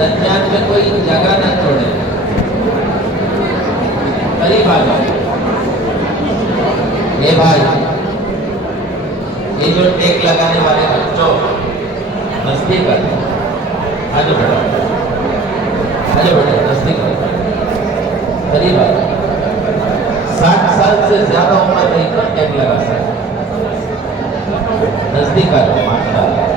درمیان میں کوئی جگہ نہ چھوڑے. قریب آ جاؤ. اے بھائی، یہ جو ٹیک لگانے والے بچوں نزدیک آتے آجو بیٹا، آجو بیٹا نزدیک آتے قریب آتے. 60 سال سے زیادہ عمر نہیں تو ٹیک لگا سکتے. نزدیک آتے ماشاء اللہ.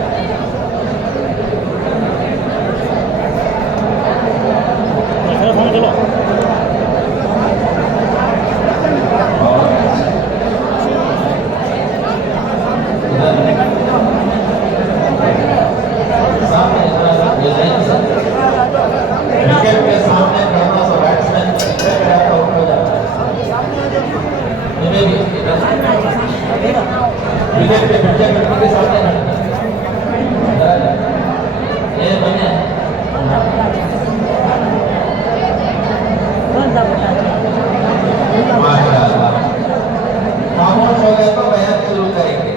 خاموش ہو گئے تو بیان شروع کریں گے.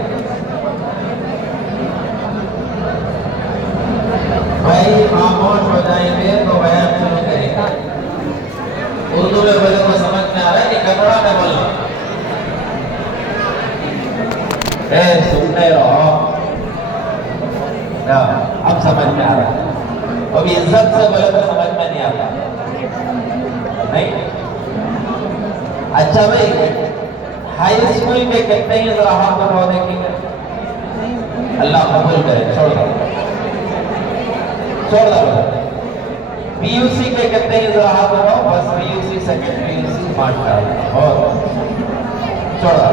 بھائی خاموش ہو جائیں گے تو بیان شروع کریں گے. اردو میں بولے کو سمجھ میں آ رہا ہے کہ کنڑا میں بولنا؟ سنتے رہو. اب سمجھ میں آ رہا ہے. ابھی عزت سے بولے تو سمجھ میں نہیں آتا. نہیں اچھا بھائی، ہائی اسکول میں کتنے ہی ذرا ہاتھ بڑھاؤ دیکھیں گے. اللہ قبول کرے. چھوڑ دو چھوڑ دو. پی یو سی کے کتنے ہی ذرا ہاتھ بڑھاؤ. بس P U C, second P U C, ماشاء اللہ. اور چھوڑ دو.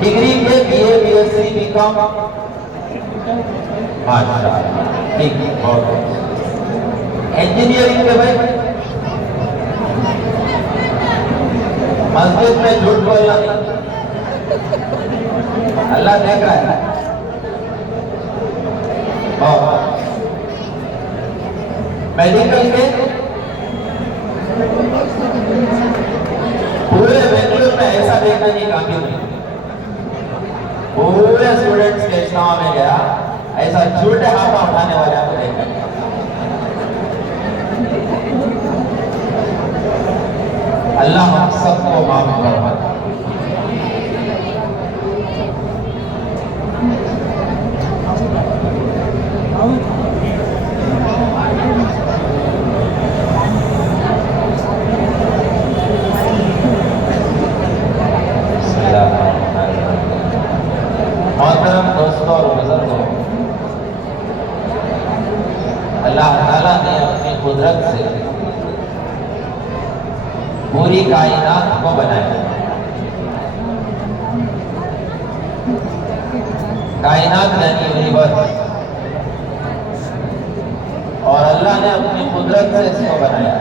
ڈگری کے B A, B S C, B com, ماشاء اللہ. ٹھیک ہے. بہت انجینئرنگ کے بھائی مسجد میں جھوٹ بولنا نہیں. اللہ دیکھ رہا ہے. میڈیکل کے پورے بنگلور میں ایسا دیکھنا نہیں کافی نہیں. پورے اسٹوڈنٹس کے اجتماع میں گیا، ایسا جھوٹے ہاتھ اٹھانے والے آپ کو دیکھا. اللہ ہم سب کو معاف فرمائے. محترم دوستوں اور بزرگوں، اللہ تعالیٰ نے اپنی قدرت سے پوری کائنات کو بنایا. کائنات یعنی یونیورس. اور اللہ نے اپنی قدرت سے اس کو بنایا.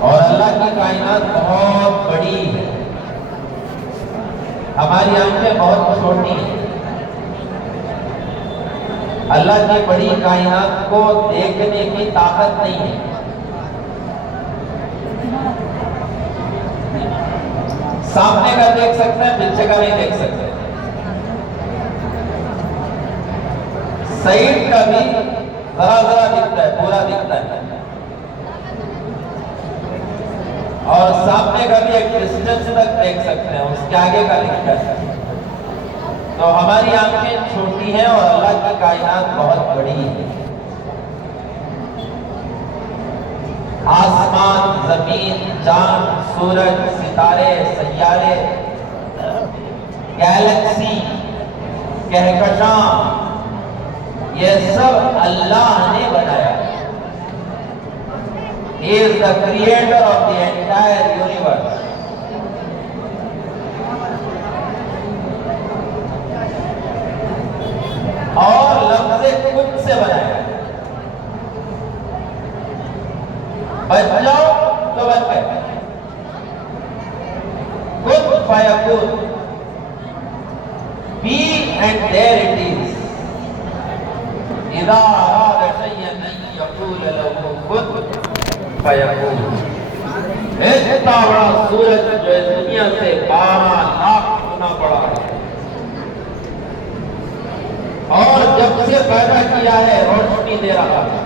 اور اللہ کی کائنات بہت بڑی ہے. ہماری آنکھیں بہت چھوٹی ہیں. اللہ کی بڑی کائنات کو دیکھنے کی طاقت نہیں ہے. سامنے کا دیکھ سکتے ہیں، پیچھے کا نہیں دیکھ سکتے. سائیڈ کا بھی ذرا ذرا دکھتا ہے، پورا دکھتا ہے. اور سامنے کا بھی ایک ڈسٹنس تک دیکھ سکتے ہیں، اس کے آگے کا دکھتا ہے. تو ہماری آنکھیں چھوٹی ہیں اور اللہ کی کائنات بہت بڑی ہے. آسمان، زمین، چاند، سورج، ستارے، سیارے، گیلیکسی، کہکشاں، یہ سب اللہ نے بنایا. He is the creator of the entire universe. اور لفظ کن سے بنایا. بن جاؤ تو بن گئے. کن فیکون. Be and there it is. اذا اراد شيئا ان يقول له كن فیکون. اتنا بڑا سورج جو اس دنیا سے 12 لاکھ گنا بڑا ہے. اور پیدا کیا ہے روشنی دے رہا ہے،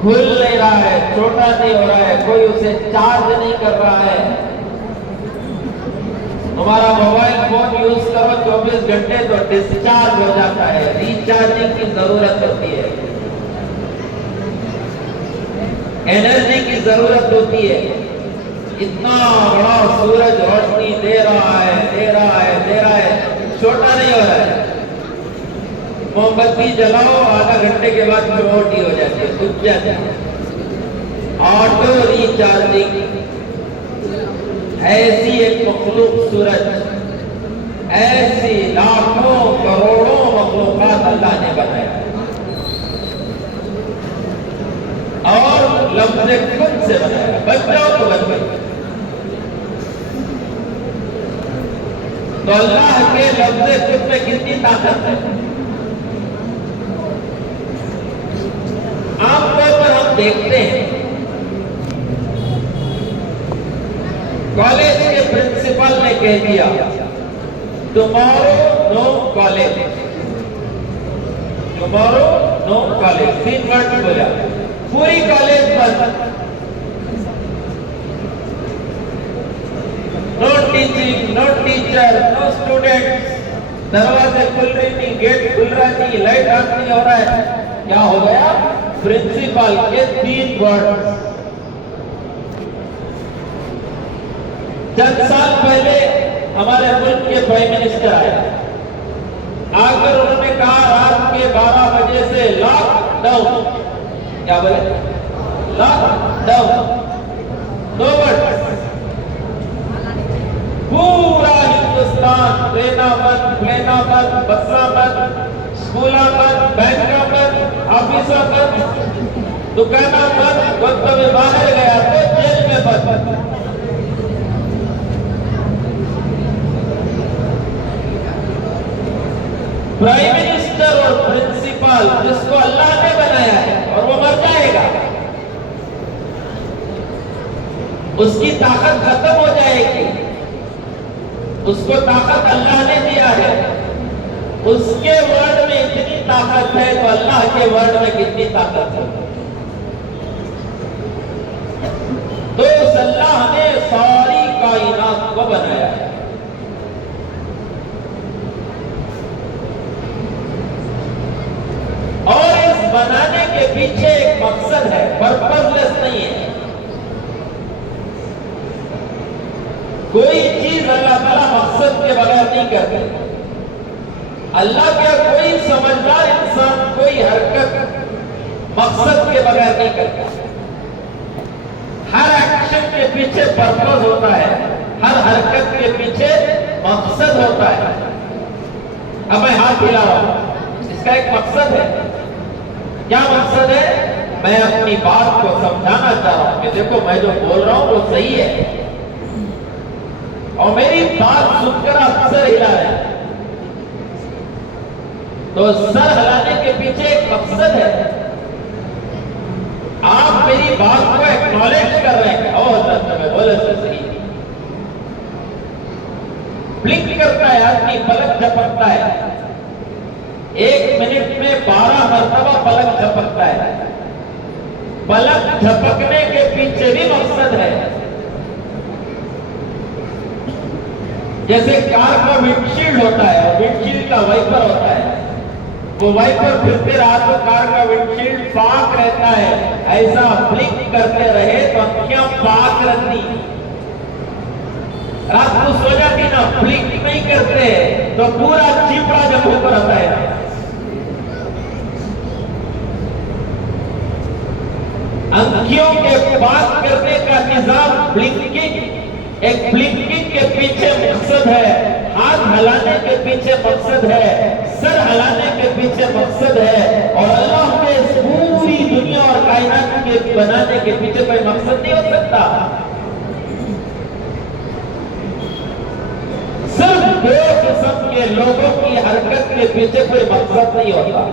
کھل نہیں رہا ہے، چھوٹا نہیں ہو رہا ہے، کوئی اسے چارج نہیں کر رہا ہے۔ تمہارا موبائل فون یوز کرو 24 گھنٹے تو ڈسچارج ہو جاتا ہے، ریچارجنگ کی ضرورت ہوتی ہے، انرجی کی ضرورت ہوتی ہے۔ اتنا بڑا سورج روشنی دے رہا ہے، دے رہا ہے، دے رہا ہے، چھوٹا نہیں ہو رہا ہے۔ موم بتی جلاؤ، آدھا گھنٹے کے بعد چھوٹی ہو جاتی ہے، بجھ جاتی ہے۔ آٹو ریچارجنگ ایسی ایک مخلوق سورج، ایسی لاکھوں کروڑوں مخلوقات اللہ نے بنایا، اور لفظ کن سے بنایا، بچ جاؤ تو بچ گئے۔ تو اللہ کے لفظ کن میں کتنی طاقت ہے۔ عام طور پر ہم دیکھتے ہیں کالج کے پرنسپل نے کہہ دیا ٹمارو نو کالج، ٹمارو نو کالج، 3 ورڈ بولا، پوری کالج بند، نو ٹیچنگ، نو ٹیچر، نو اسٹوڈنٹ، دروازے کھل رہی نہیں، گیٹ کھل رہا نہیں، لائٹ آن نہیں ہو رہا ہے۔ کیا ہو گیا؟ پرنسپل کے 3 ورڈ۔ چند سال پہلے ہمارے ملک کے پرائم منسٹر آئے، آ کر انہوں نے کہا رات کے 12 بجے سے لاک ڈاؤن۔ کیا بولے؟ Lockdown, 2 word. پورا ہندوستان، ٹریناں بند، پلینا بند، بساں بند، سکولاں بند، بینکاں بند، آفیساں بند، دکاناں بند، وقت میں باہر گیا تو جیل میں بند۔ پرائم منسٹر اور پرنسپل جس کو اللہ نے بنایا ہے اور وہ مر جائے گا، اس کی طاقت ختم ہو جائے گی، اس کو طاقت اللہ نے دیا ہے، اس کے ورڈ میں اتنی طاقت ہے تو اللہ کے ورڈ میں کتنی طاقت ہے۔ تو اس اللہ نے ساری کائنات کو بنایا ہے، اور اس بنانے کے پیچھے ایک مقصد ہے، پرپز لیس نہیں ہے۔ کوئی چیز اللہ تعالیٰ مقصد کے بغیر نہیں کرتے۔ اللہ کا کوئی سمجھدار انسان کوئی حرکت مقصد کے بغیر نہیں کرتا۔ ہر ایکشن کے پیچھے پرپز ہوتا ہے، ہر حرکت کے پیچھے مقصد ہوتا ہے۔ اب میں ہاتھ ہلا رہا ہوں، اس کا ایک مقصد ہے۔ کیا مقصد ہے؟ میں اپنی بات کو سمجھانا چاہ رہا ہوں کہ دیکھو میں جو بول رہا ہوں وہ صحیح ہے، اور میری بات سن کر آپ سر ہلا رہے ہیں، تو سر ہلانے کے پیچھے ایک مقصد ہے۔ آپ میری بات کو ایکنالج کر رہے ہیں، میں بولے تو صحیح۔ بلنک کرتا ہے آدمی، پلک جھپکتا ہے، 1 منٹ میں 12 مرتبہ پلک جھپکتا ہے۔ پلک جھپکنے کے پیچھے بھی مقصد ہے۔ جیسے کار کا ونڈشیلڈ ہوتا ہے اور ونڈشیلڈ کا وائپر ہوتا ہے، وہ وائپر پھرتے رہا تو کار کا ونڈشیلڈ پاک رہتا ہے، ایسا بلنک کرتے رہے تو آنکھیں پاک رہتی۔ رات کو سو جاتی نا، بلنک نہیں کرتے تو پورا چپڑا جب اوپر آتا ہے۔ آنکھوں کے پاک کرنے کا نظام بلنکنگ، ایک بلنکنگ کے پیچھے مقصد ہے، ہاتھ ہلانے کے پیچھے مقصد ہے، سر ہلانے کے پیچھے مقصد ہے، اور اللہ کے اس پوری دنیا اور کائنات کے بنانے کے پیچھے کوئی مقصد نہیں ہو سکتا۔ صرف 2 قسم کے لوگوں کی حرکت کے پیچھے کوئی مقصد نہیں ہوتا۔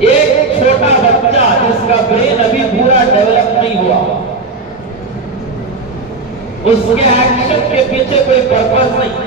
ایک چھوٹا بچہ جس کا برین ابھی پورا ڈیولپ نہیں ہوا، اس کے ایکشن کے پیچھے کوئی پرپس نہیں،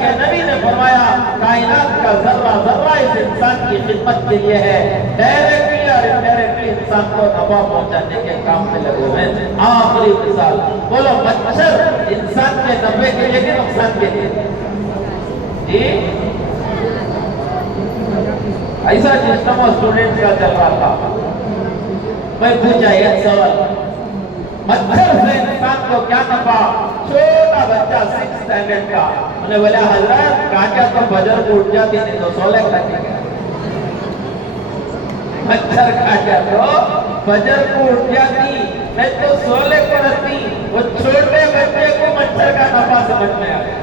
کے نبی نے فرمایا کائنات کا ذرہ ذرہ اس انسان کی خدمت کے لیے ہے، ڈائریکٹلی اور انڈائریکٹلی انسان کو نفع پہنچانے کے کام میں لگے ہوئے ہیں۔ آخری مثال بولو، مچھر انسان کے نفع کے لیے کہ نقصان کے لیے؟ جی ایسا سسٹم اسٹوڈنٹ کا چل رہا تھا، میں پوچھا ایک سوال، مچھر سے انسان کو کیا نفع؟ چھوٹا بچہ 6 اسٹینڈرڈ کا، انہوں نے بولا حضرت کانٹا تو فجر کو اٹھ جاتی نہیں تو سولے کھاتے گا۔ مچھر کانٹا تو فجر کو اٹھ جاتی نہیں تو سولے کو رہتی۔ وہ چھوٹے بچے کو مچھر کا نفع سمجھ میں آیا۔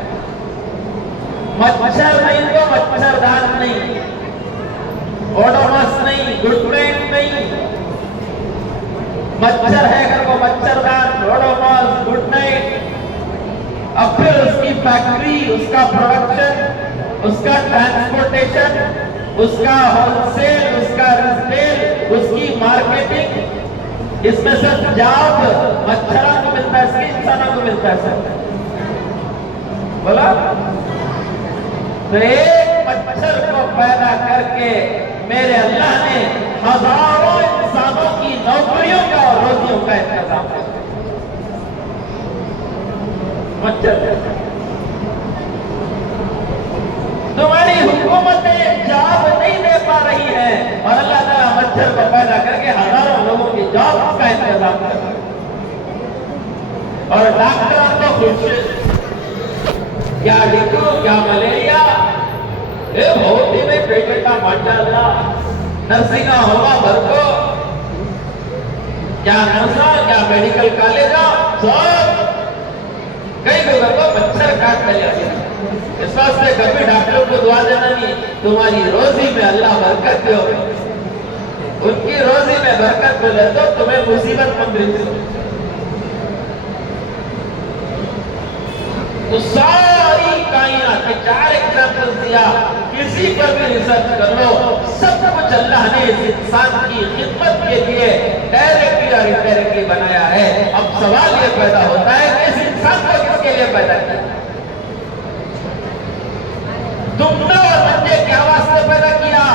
مچھر نہیں تو مچھردان نہیں، اوڈومس نہیں، گڈ نائٹ نہیں، مچھر ہے گھر کو مچھردان، اوڈومس، گڈ نائٹ۔ اب پھر اس کی فیکٹری، اس کا پروڈکشن، اس کا ٹرانسپورٹیشن، اس کا ہول سیل، اس کا ریٹیل، اس کی مارکیٹنگ، اس میں صرف جاب مچھروں کو ملتا ہے، اس کی انسانوں کو ملتا ہے سر۔ بولا تو ایک مچھر کو پیدا کر کے میرے اللہ نے ہزاروں انسانوں کی نوکریوں کا اور روزیوں کا انتظام کیا۔ مچھر تمہاری حکومتیں جاب نہیں دے پا رہی ہیں اور اللہ تعالیٰ مچھر کو پیدا کر کے ہزاروں لوگوں کی جاب کا انتظام کر رہا ہے۔ اور ڈاکٹر تو خوش، کیا ڈینگو کیا ملیریا، بہت ہی میں پیٹے کا ماشاءاللہ نرسنگ ہوگا بھر کو، کیا نرسا کیا میڈیکل کالجہ سب کئی جگہ کو مچھر کاٹ کر لیا۔ اس واسطے کبھی ڈاکٹروں کو دعا دینا نہیں، تمہاری روزی میں اللہ برکت دے، ان کی روزی میں برکت ملے تو تمہیں مصیبت مند رہتی۔ تو ساری کائنات کے 4 ایگزامپل دیا، کسی پر بھی ریسرچ کر لو، سب کچھ اللہ نے اس انسان کی خدمت کے لیے ڈائریکٹلی اور انڈائریکٹلی بنایا ہے۔ اب سوال یہ پیدا ہوتا ہے کہ اس انسان کو کس کے لیے پیدا کیا؟ تم نے اور بندے کیا واسطے پیدا کیا؟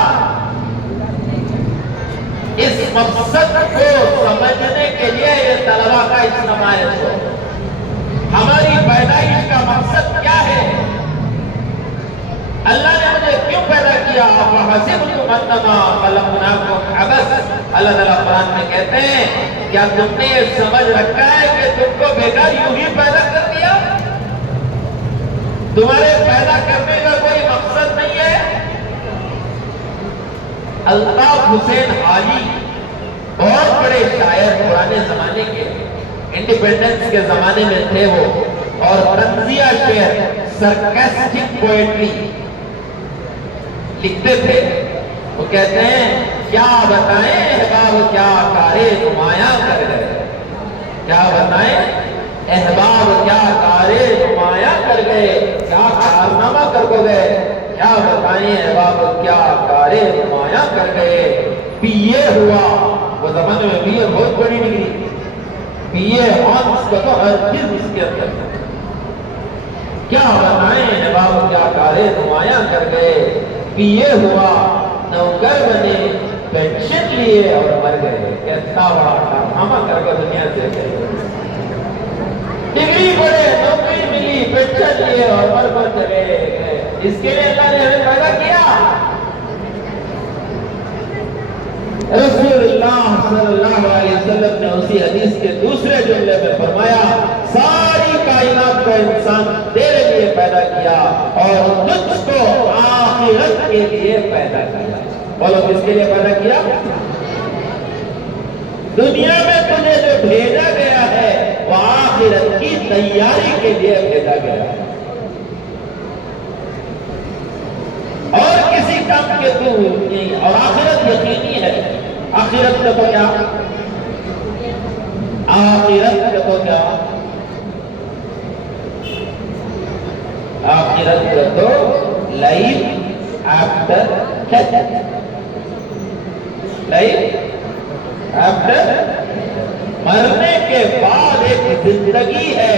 اس مقصد کو سمجھنے کے لیے یہ طلبہ کا اجتماع ہے۔ ہماری پیدائش کا مقصد کیا ہے؟ اللہ نے مجھے کیوں پیدا کیا؟ وَحَسِبْتُمْ أَنَّمَا خَلَقْنَاكُمْ عَبَثًا، اللہ تعالیٰ قرآن میں کہتے ہیں کیا تم نے یہ سمجھ رکھا ہے کہ تم کو بیکار یوں ہی پیدا کر دیا؟ تمہارے پیدا کرنے کا کوئی مقصد نہیں ہے؟ الطاف حسین حاجی بہت بڑے شاعر پرانے زمانے کے، انڈیپینڈنس کے زمانے میں تھے وہ، اور طنزیہ شعر، سرکیسٹک پوئٹری لکھتے تھے۔ وہ کہتے ہیں کیا بتائیں احباب کیا کارے نمایاں کر گئے، کیا بتائیں احباب کیا کارے نمایاں کر گئے، کیا کارنامہ کر گئے، کیا بتائیں احباب کیا کارے نمایاں کر گئے۔ پی.اے ہوا، وہ زمانے میں پی.اے بہت بڑی ڈگری، پی.اے آنس کا تو ہر چیز اس کے اندر، کیا بتائیں احباب کیا کارے نمایاں کر گئے۔ پی.اے ہوا، نوکر بنے، پینشن لیے اور مر گئے، کتنا بڑا کارنامہ کر کے دنیا سے گئے۔ ڈگری پڑھے، نوکری ملی، پینشن لیے اور مر کر چلے گئے۔ اس کے لیے اللہ نے ہمیں پیدا کیا۔ رسول اللہ صلی اللہ علیہ وسلم نے اسی حدیث کے دوسرے جملے میں فرمایا ساری کائنات کو انسان تیرے لیے پیدا کیا اور تجھ کو آخرت کے لیے پیدا کیا۔ بولو کس کے لیے پیدا کیا؟ دنیا میں تجھے جو بھیجا گیا ہے وہ آخرت کی تیاری کے لیے بھیجا گیا ہے، اور کسی کام کے تو نہیں۔ اور آخرت یقینی ہے، آخرت کا تو کیا؟ آخرت کا تو کیا؟ آخرت کا تو life after death, life after, مرنے کے بعد ایک زندگی ہے۔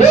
2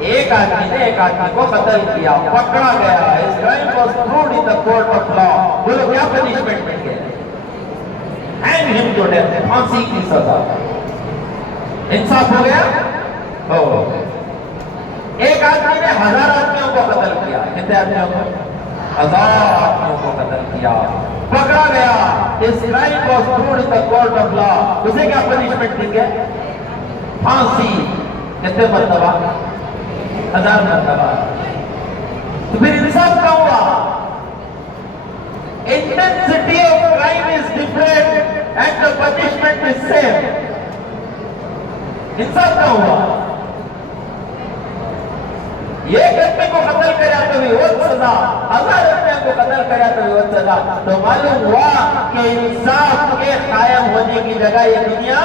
ایک آدمی نے ایک آدمی کو قتل کیا، پکڑا گیا، اس crime was proved in the court of law. بولو کیا punishment مل گیا؟ hang him to death، پھانسی کی سزا۔ انصاف ہو گیا؟ ہو۔ ایک آدمی نے 1000 آدمیوں کو قتل کیا، کتنے آدمیوں کو؟ 1000 آدمیوں کو قتل کیا، پکڑا گیا، اس crime was proved in the court of law. اسے کیا punishment دیں گے؟ پھانسی۔ کتنے مرتبہ؟ 1000 مرتبہ۔ تو پھر انصاف کیا ہوا؟ Intensity of crime is different and the punishment is same. انصاف کیا ہوا؟ ایک آدمی کو قتل کریا تو بھی وہ سزا، 1000 آدمیوں کو قتل کریا تو بھی وہ سزا۔ تو معلوم ہوا کہ انصاف کے قائم ہونے کی جگہ یہ دنیا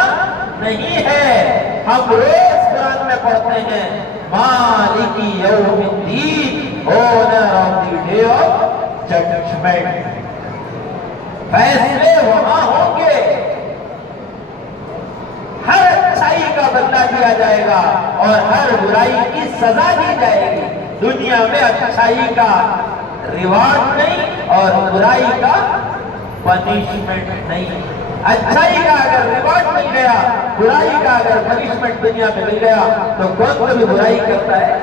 نہیں ہے۔ ہم روز قرآن میں پڑھتے ہیں مالکی یوم الدین، owner of the day of judgement, فیصلے وہاں ہوں گے، ہر اچھائی کا بدلہ دیا جائے گا اور ہر برائی کی سزا دی جائے گی۔ دنیا میں اچھائی کا ریوارڈ نہیں اور برائی کا پنشمنٹ نہیں۔ اچھائی کا اگر ریوارڈ مل گیا، برائی کا اگر پنشمنٹ دنیا میں مل گیا تو کون کبھی برائی کرتا ہے؟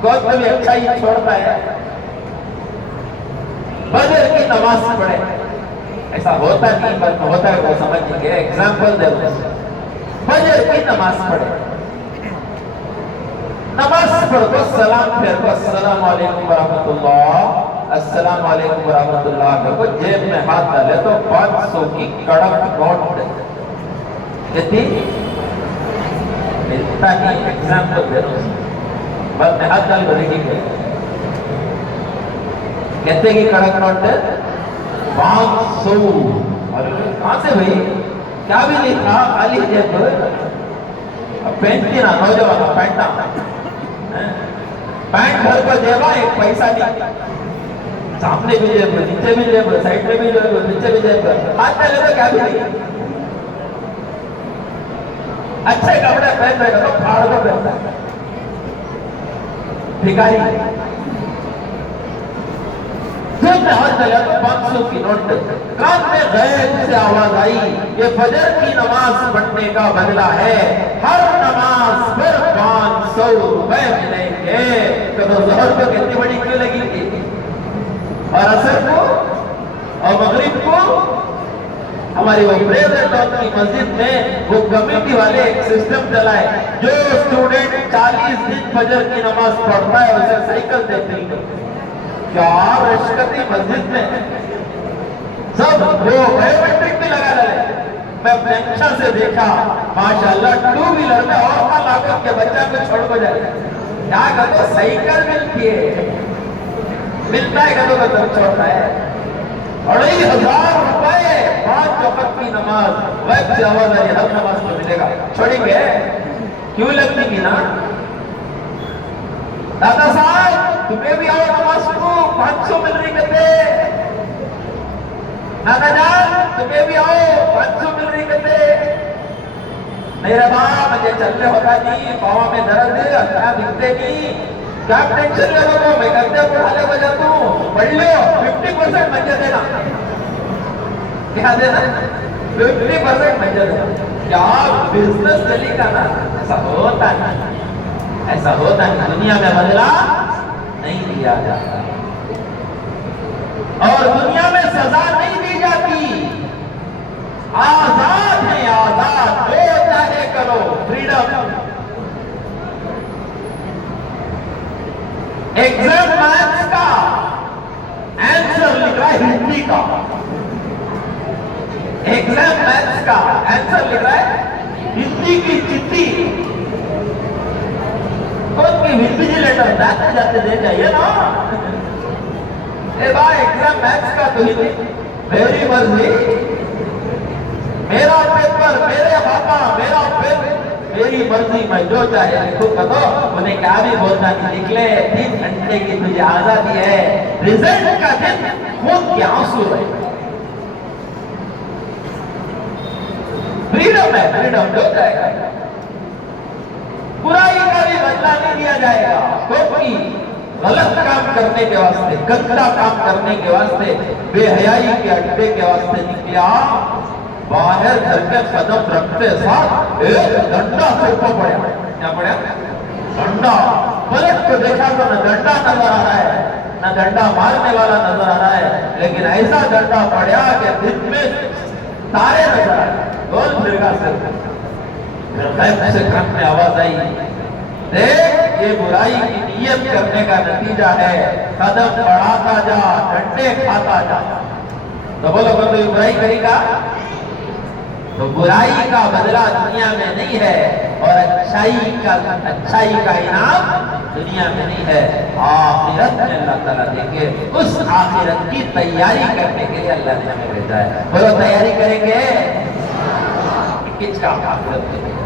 کون کبھی اچھائی چھوڑتا ہے؟ فجر کی نماز پڑھے، ایسا ہوتا نہیں بلکہ ہوتا ہے، وہ سمجھیں گے، ایگزامپل دے دو۔ فجر کی نماز پڑھے، نماز پڑھ کو سلام پھیر کو السلام علیکم ورحمۃ اللہ، السلام علیکم ورحمۃ اللہ کر کو جیب میں ہاتھ ڈالے تو 500 کی کڑک نوٹ کتنی ملتا نہیں، ایگزامپل دے دو، بس میں ہاتھ ڈال بڑھے گی کہتے کی کڑک نوٹ 500۔ کہاں سے بھئی؟ کیا بھی نہیں تھا، خالی جیب پینٹ نا، نوجوان پینٹا، پینٹ بھر کو جیبا، ایک پیسہ نہیں، سامنے بھی جیب، نیچے بھی جیب، سائڈ میں بھی جیب، نیچے بھی جیب، ہاتھ میں لے تو کیا بھی نہیں۔ اچھے کپڑے پہن رہے تو پھاڑ کو پہنتا ہے بھکاری۔ جب میں ہاتھ چلیا تو 500 کی نوٹ، کان میں غیب سے آواز آئی، یہ فجر کی نماز پڑھنے کا بدلہ ہے، ہر نماز پر 500 روپے ملیں گے۔ تو ظہر کو کتنی بڑی کیوں لگی تھی، اور عصر کو اور مغرب کو؟ ہماری وہ پریزنٹ ٹاؤن کی مسجد میں وہ کمیٹی والے ایک سسٹم چلائے، جو اسٹوڈنٹ 40 دن فجر کی نماز پڑھتا ہے اسے سائیکل دیتے ہیں۔ کیا رشکتی مسجد میں سب وہ بایومیٹرک بھی لگا لے۔ میں اپنے اچھا سے دیکھا، ماشاءاللہ 2 ویلر میں اور لاکھوں کے بچہ کو چھوڑ کو جائے، کیا کہتے سائیکل ملتی ہے، ملتا ہے کہتے تو چھوڑتا ہے۔ 2500 روپے 5 وقت کی نماز، وقت سے آواز آئی ہر نماز کو ملے گا، چھوڑیں گے؟ کیوں لگتی کی نا؟ دادا صاحب تمہیں بھی آؤ نماز کو، 500 مل رہی کہتے، دادا جان تمہیں بھی آؤ 500 مل رہی کہتے، میرے باپ مجھے چلنے ہوتا نہیں، پاؤں میں درد ہے، اچھا دکھتے نہیں، کیا ٹینشن لے رہا ہوں، میں کرتے پڑھانے کو جاتا ہوں، پڑھ لیو 50% مجھے دینا، کیا دینا؟ 50% مجھے دینا۔ کیا بزنس چلی گا نا؟ ایسا ہوتا نہیں، ایسا ہوتا ہے، دنیا میں بدلہ نہیں دیا جاتا اور دنیا میں سزا نہیں دی جاتی، آزاد ہے، آزاد جو چاہے کرو، فریڈم۔ ایگزام میتھس کا آنسر لکھ رہا ہے ہندی کا، ایگزام میتھس کا آنسر لکھ رہا ہے ہندی کی چٹھی، کون کی انویجیلیٹر جاتے جاتے دے جائیے نا، اے بھائی ایگزام میتھس کا تو ہندی، میری مرضی، میرا پیپر، میرے پاپا، میرا پیپر، میری مرضی، میں جو چاہے لکھوں گا تو انہیں کیا بھی بولنا نہیں، لکھ لے، 3 گھنٹے کی تجھے آزادی ہے، رزلٹ کا دن خون کے آنسو ہے، فریڈم ہے، فریڈم جو چاہے گا۔ برائی کا بھی بدلہ نہیں دیا جائے گا، کیونکہ غلط کام کرنے کے واسطے، گندا کام کرنے کے واسطے، بے حیائی کے اڈے کے واسطے نکلا، باہر گھر کے قدم رکھتے ساتھ ایک ڈنڈا سر کو پڑیا۔ کیا پڑیا؟ ڈنڈا۔ پلٹ کو دیکھا تو نہ ڈنڈا نظر آ رہا ہے، نہ ڈنڈا مارنے والا نظر آ رہا ہے، لیکن ایسا ڈنڈا پڑیا کہ دن میں تارے نظر آ رہے، گول پھرگا سر۔ غیب سے کان میں آواز آئی، دیکھ یہ برائی کی نیت کرنے کا نتیجہ ہے، قدم بڑھاتا جا، ڈنڈے کھاتا جا۔ تو بولو کوئی برائی کرے گا تو برائی کا بدلہ دنیا میں نہیں ہے، اور اچھائی کا انعام دنیا میں نہیں ہے، آخرت میں اللہ تعالیٰ دیکھے۔ اس آخرت کی تیاری کرنے کے لیے اللہ نے ہمیں بھیجا ہے۔ بولو تیاری کریں گے کس کا؟ آخرت کی تیاری۔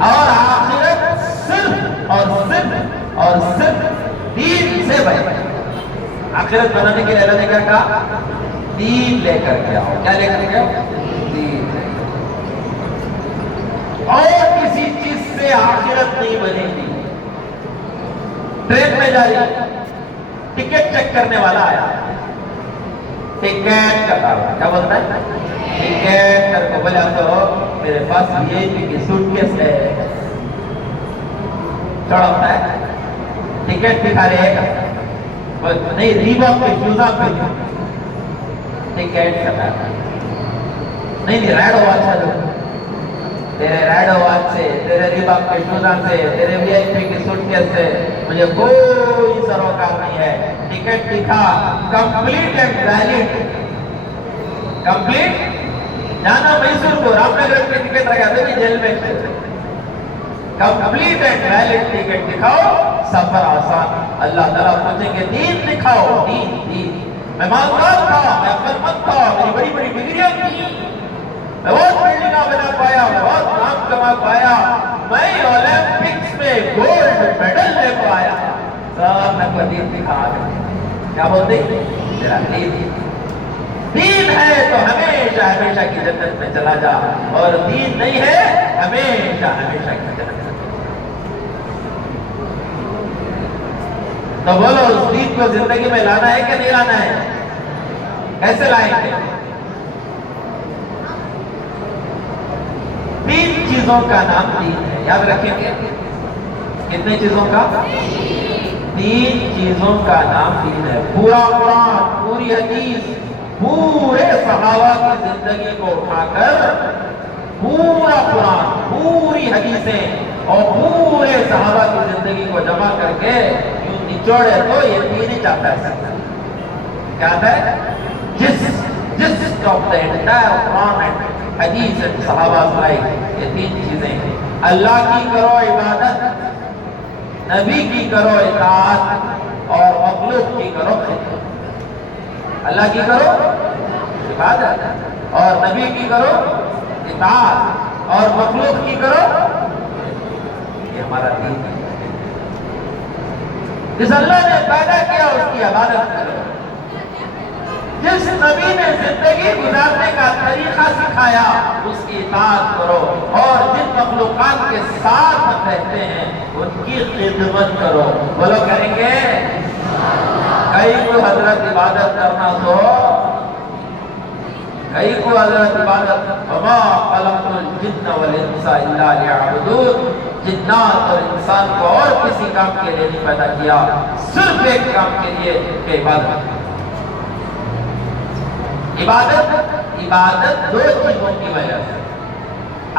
اور آخرت صرف اور صرف دین سے بنے۔ آخرت بنانے کے لیے اللہ نے کیا کہا؟ دین لے کر کے آؤ۔ کیا لے کر کے آؤ؟ دین۔ اور کسی چیز سے آخرت نہیں بنے گی۔ ٹرین میں جا رہی، ٹکٹ چیک کرنے والا آیا، ٹکٹ کا کام کیا بولتا ہے؟ ٹکٹ کر کو بولا تو میرے پاس یہ کی سوٹ کیس ہے، چھوڑا ہوتا ہے، ٹکٹ دکھا رہے گا نہیں، ریباک کے شوزاں پہ ٹکٹ کا نہیں، ریڈ واچ ہے، تیرے ریڈ واچ سے، تیرے ریباک کے شوزاں سے، تیرے وی آئی پی کی سوٹ کیس سے مجھے کوئی سروکار نہیں ہے۔ ٹکٹ دکھا، کمپلیٹ اینڈ ویلڈ، کمپلیٹ، جانا میسور کو، رام نگر کی ٹکٹ رکھا تھا جیل میں، کمپلیٹ اینڈ ویلڈ ٹکٹ دکھاؤ، سفر آسان۔ اللہ تعالیٰ پوچھیں گے دین دکھاؤ، دین۔ میں مالدار تھا، میں عقل مند تھا، میری بڑی بڑی ڈگریاں تھیں، میں بہت بلڈنگاں بنا پایا، میں بہت نام کما پایا، میں اولمپکس میں گولڈ میڈل لے پایا، سب میں کو دین دکھا دیں۔ کیا بولتے ہیں؟ تیرا دین ہے تو ہمیشہ ہمیشہ کی جنت میں چلا جا، اور دین نہیں ہے ہمیشہ ہمیشہ کی جنت میں۔ تو بولو اس دین کو زندگی میں لانا ہے کہ نہیں لانا ہے؟ کیسے لائیں گے؟ تین چیزوں کا نام دین ہے، یاد رکھیں گے۔ کتنے چیزوں کا؟ تین چیزوں کا نام دین ہے۔ پورا قرآن، پوری حدیث، پورے صحابہ کی زندگی کو اٹھا کر، پورا قرآن، پوری حدیثیں اور پورے صحابہ کی زندگی کو جمع کر کے یوں نچوڑے تو یہ تین ہی چاہتا ہے۔ کیا ہے؟ جس of the entire Quran and حدیث اینڈ صحابہ صلاحی، یہ تین چیزیں، اللہ کی کرو عبادت، نبی کی کرو اطاعت، اور مخلوق کی کرو خدمت۔ اللہ کی کرو عبادت، اور نبی کی کرو اطاعت، اور مخلوق کی کرو، یہ ہمارا دین ہے۔ جس اللہ نے پیدا کیا اس کی عبادت کرو، جس نبی نے زندگی گزارنے کا طریقہ سکھایا اس کی اطاعت کرو، اور جن مخلوقات کے ساتھ ہم رہتے ہیں ان کی خدمت کرو۔ بولو کریں گے؟ کئی کو حضرت عبادت کرنا تو، کئی کو حضرت عبادت، وما خلقت الجن والانس الا ليعبدون، جنات اور انسان کو اور کسی کام کے لیے نہیں پیدا کیا، صرف ایک کام کے لیے کہ عبادت۔ عبادت دو چیزوں کی وجہ سے،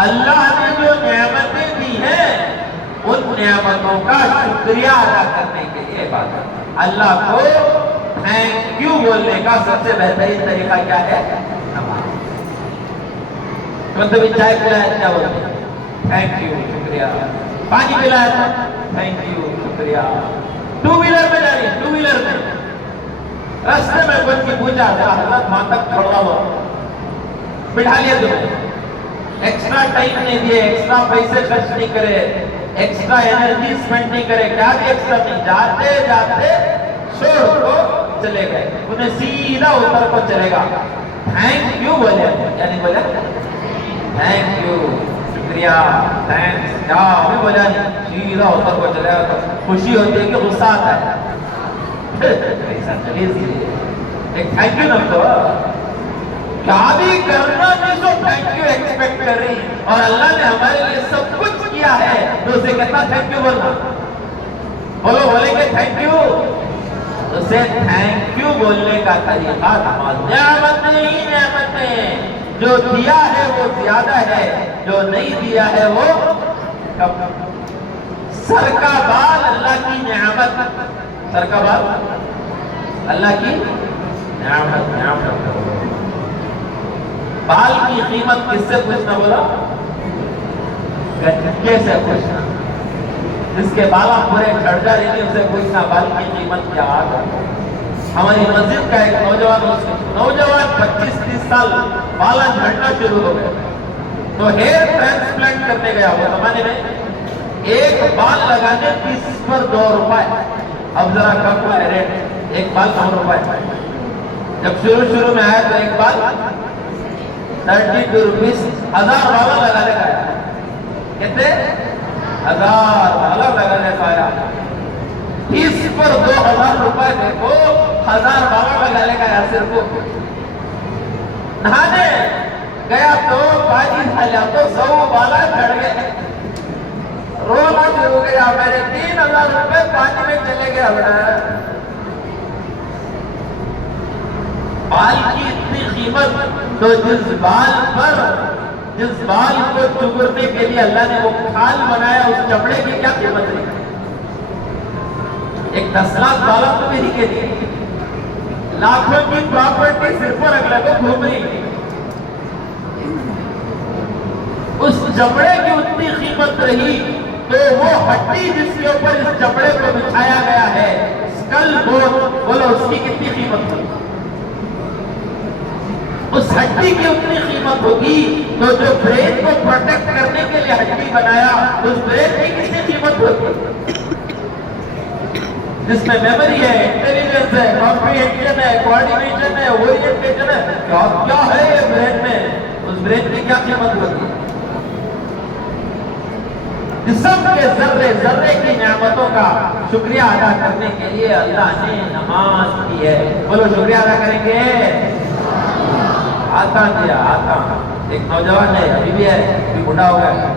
اللہ نے جو نعمتیں دی ہیں ان نعمتوں کا شکریہ ادا کرنے کے لیے عبادت۔ اللہ کو تھینک یو بولنے کا سب سے بہترین طریقہ کیا ہے؟ نماز۔ مطلب چائے پلایا کیا بولتے ہیں؟ تھینک یو، شکریہ۔ پانی پلایا تھا، تھینک یو، شکریہ۔ ٹو ویلر میں جا رہی، ٹو ویلر میں راستے میں کوئی کی پوچھا تھا، حضرت وہاں تک چھوڑا ہوا، بٹھا لیا تمہیں، ایکسٹرا ٹائم نہیں دیے، ایکسٹرا پیسے خرچ نہیں کرے، ایکسٹرا انرجی سپینڈ نہیں کرے، کیا بھی ایکسٹرا نہیں، جاتے جاتے چھوڑ کو چلے گئے، انہیں سیدھا اتر کو چلے گا۔ تھینک یو بولے، یعنی بولے تھینک یو، شکریہ، تھینکس، کیا ابھی بولا نہیں، سیدھا اتر کو چلے گا. خوشی ہوتی ہے کہ غصہ آتا ہے. ایسا چلیے ایک تھینک یو نہ تو کیا بھی کرنا نہیں تو تھینک یو ایکسپیکٹ کر رہی، اور اللہ نے ہمارے لیے سب کچھ کیا ہے تو اسے کتنا تھینک یو بولنا. بولو بولیں گے تھینک یو، اسے تھینک یو بولنے کا طریقہ نماز. نعمتیں ہی نعمتیں، جو دیا ہے وہ زیادہ ہے، جو نہیں دیا ہے وہ کم. سر کا بال اللہ کی نعمت، سر کا بال اللہ کی نعمت. نعمت بال کی قیمت کس سے پوچھنا بولا؟ گٹکے سے پوچھنا. جس کے بالا پورے جھڑ جا رہی اسے پوچھنا بال کی قیمت کیا آگا. ہماری مسجد کا ایک نوجوان 25-30 سال بالا جھڑنا شروع ہو گئے تو ہیئر ٹرانسپلانٹ کرنے گیا. وہ زمانے میں ایک بال لگانے 30 پر 2 روپے. اب ذرا کم ہے ریٹ، ایک بال 9 روپے. جب شروع میں آیا تو ایک بال 32 روپیز. 1000 ڈالر لگانے کا آیا. کتنے؟ 1000 ڈالر لگانے کا آیا. 30 پر 2000 روپے دیکھو، 1000 ڈالر لگانے کا آیا. صرف نہانے گیا تو باجی حالیہ تو 100 بالا چڑھ گئے. رونا شروع ہو گیا، میرے 3000 روپے پانی میں چلے گیا. بال کی اتنی قیمت تو جس بال کو چگرنے کے لیے اللہ نے وہ کھال بنایا، اس چمڑے کی کیا قیمت ہے؟ ایک 10 لاکھ ڈالر تو میری کے لیے لاکھوں کی پراپرٹی صرف اور اگلے کو گھوم رہی. اس چمڑے کی اتنی قیمت رہی تو وہ ہڈی جس کے اوپر اس چمڑے کو بچھایا گیا ہے، اسکل بون، بولو اس کی کتنی قیمت ہوگی؟ اس ہڈی کی اتنی قیمت ہوگی. تو جو برین کو پروٹیکٹ کرنے کے لیے ہڈی بنایا، اس برین کی کتنی قیمت ہوگی؟ جس میں میموری ہے، انٹیلیجنس ہے، کمپریہنشن ہے، کوآرڈینیشن ہے، اورینٹیشن ہے، کیا ہے یہ برین میں؟ اس برین کی کیا قیمت ہوگی؟ جسم کے ذرے ذرے کی نعمتوں کا شکریہ ادا کرنے کے لیے اللہ نے نماز دی ہے. بولو شکریہ ادا کریں گے. آتا دیا آتا. ایک نوجوان ہے، ابھی بھی ہے، ابھی بڑھا ہو گیا.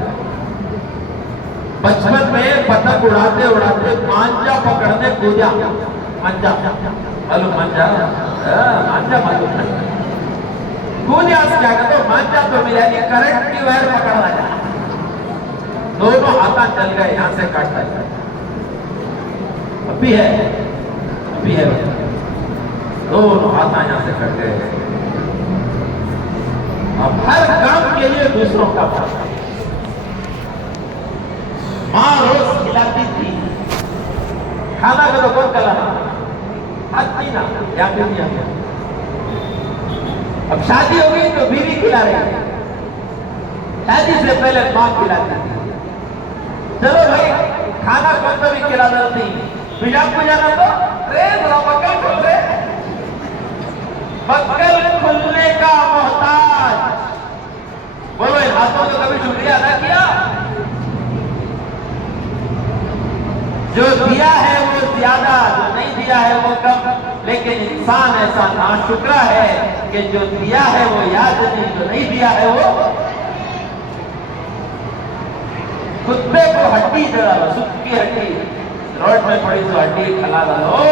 بچپن میں پتنگ اڑاتے اڑاتے مانجا پکڑنے کودیا. مانجا معلوم؟ مانجا معلوم کودیا سے کیا کہتے ہو؟ مانجا تو ملا نہیں، کرنٹ کی وائر پکڑا جائے. دونوں ہاتھاں چل گئے، یہاں سے کاٹتا ہے. ابھی ہے دونوں ہاتھاں یہاں سے کٹ گئے. اب ہر کام کے لیے دوسروں کا پاس. ماں روز کھلاتی تھی، کھانا کا تو کون کھلانا؟ ہاتھی نا یا پھر اب شادی ہو گئی تو بیوی کھلا رہی ہے. شادی سے پہلے ماں کھلاتی تھی. چلو بھائی کھانا کون سا بھی کھلا دیتی. پیشاب کو جانا تو بکل کھل رہے، بکل کھلنے کا محتاج. بولو ان ہاتھوں کو کبھی شکریہ ادا کیا؟ جو دیا ہے وہ زیادہ، جو نہیں دیا ہے وہ کم. لیکن انسان ایسا ناشکرا ہے کہ جو دیا ہے وہ یاد نہیں، جو نہیں دیا ہے وہ. کتے کو ہڈی ڈالو، سکی ہڈی روڈ میں پڑی تو ہڈی کھلا ڈالو،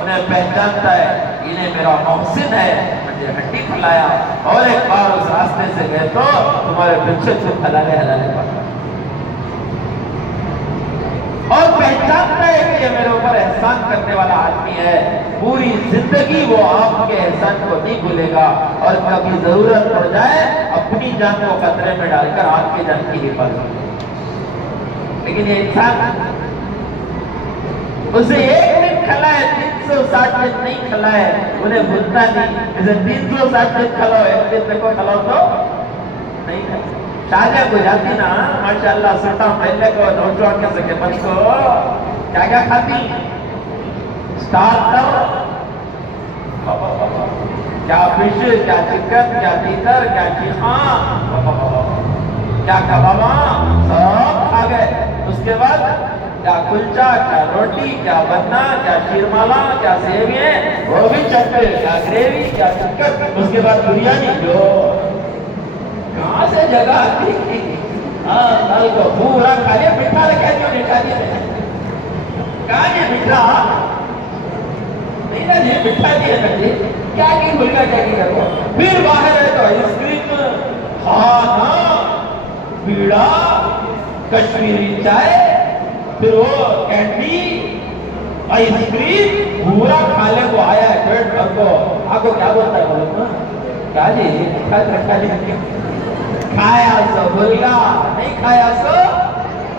انہیں پہچانتا ہے انہیں میرا محسن ہے، مجھے ہڈی کھلایا. اور ایک بار اس راستے سے گئے تو تمہارے پیچھے سے ہلانے پڑا. اور پہچانتا ہے کہ یہ میرے اوپر احسان کرنے والا آدمی ہے. پوری زندگی وہ آپ کے احسان کو نہیں بھولے گا، اور کبھی ضرورت پڑ جائے اپنی جان کو خطرے میں ڈال کر آپ کے جان کی حفاظت. لیکن یہ انسان اسے ایک دن کھلا ہے، 360 دن نہیں کھلا ہے، انہیں بھولتا نہیں. اسے 360 دن کھلاؤ، ایک دن دیکھو کھلاؤ تو نہیں کھلا. شادیاں کو جاتی نا ماشاءاللہ، سٹا پہلے کو نوجوان کے سکے بچ کو کیا کھاتی؟ سٹارٹر، کیا فش، کیا چکن، کیا تیتر، کیا چیخاں. کیا کبابا سب کھا گئے. اس کے بعد کیا کلچا، کیا روٹی، کیا بننا، کیا شیرمالا، کیا سیویاں وہ بھی چکر، کیا گریوی، کیا چکر. اس کے بعد بریانی. جو کہاں سے جگہ آتی تھی؟ کل کو پورا کھا لیا. میٹھا رکھا جو میٹھا دیا کہاں یہ میٹھا نہیں نا جی. میٹھا دیا نا جی. کیا کی بھول گا کیا کی کرو. پھر باہر ہے تو آئس کریم کھانا پیڑا کشمیری چائے پھر وہ کینڈی آئس کریم پورا کھانے کو آیا ہے پیٹ بھر کو. آپ کو کیا بولتا ہے بولو نا کیا جی کھا جی کھایا سو بھول گا نہیں کھایا سو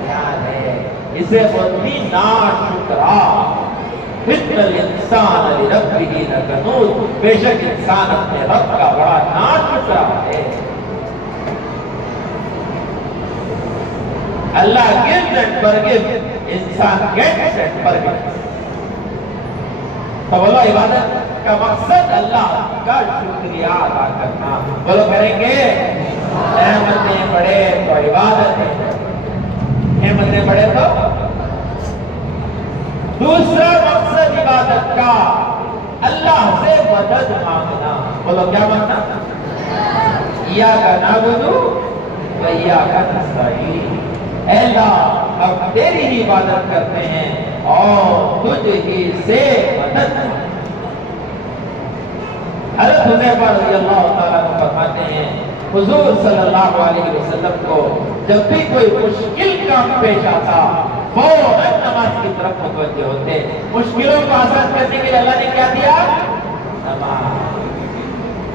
یاد ہے. اسے بولتی ناشکرا. ان الانسان لربہ لکنود. بے شک انسان اپنے رب کا بڑا ناشکرا ہے. اللہ gives and forgives, انسان gets and forgives. تو بولو عبادت کا مقصد اللہ کا شکریہ ادا کرنا. بولو کریں گے نعمتیں بڑھے تو عبادت ہے. نعمتیں بڑھے تو دوسرا مقصد عبادت کا اللہ سے مدد مانگنا. بولو کیا مانگنا؟ ایاک نعبد و ایاک نستعین. اے اللہ ہم تیری ہی عبادت کرتے ہیں اور تجھ ہی سے مدد. حضرت حذیفہ رضی اللہ تعالیٰ عنہ فرماتے ہیں حضور صلی اللہ علیہ وسلم کو جب بھی کوئی مشکل کام پیش آتا فوراً نماز کی طرف متوجہ ہوتے. مشکلوں کو آسان کرنے کے لیے اللہ نے کیا دیا؟ نماز.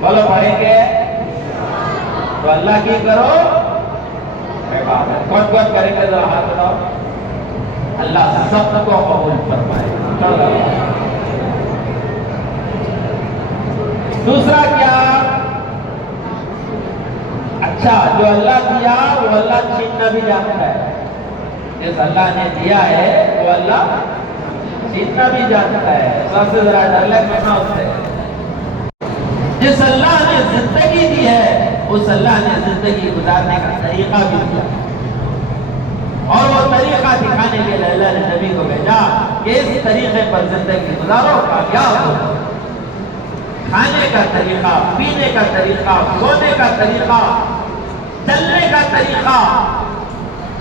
بولو پڑھیں گے تو اللہ کی کرو عبادت. کون کون کریں گے ذرا ہاتھ اٹھاؤ. اللہ سب کو قبول فرمائے. دوسرا کیا؟ اچھا جو اللہ دیا وہ اللہ چھیننا بھی جانتا ہے. جس اللہ نے دیا ہے وہ اللہ چھیننا بھی جانتا ہے. سب سے ذرا ڈر لگنا اس سے. جس اللہ نے زندگی دی ہے اس اللہ نے زندگی گزارنے کا طریقہ بھی دیا اور وہ طریقہ دکھانے کے لیے اللہ نے نبی کو بھیجا کہ اس طریقے پر زندگی گزارو کامیاب ہو. کھانے کا طریقہ، پینے کا طریقہ، سونے کا طریقہ، چلنے کا طریقہ،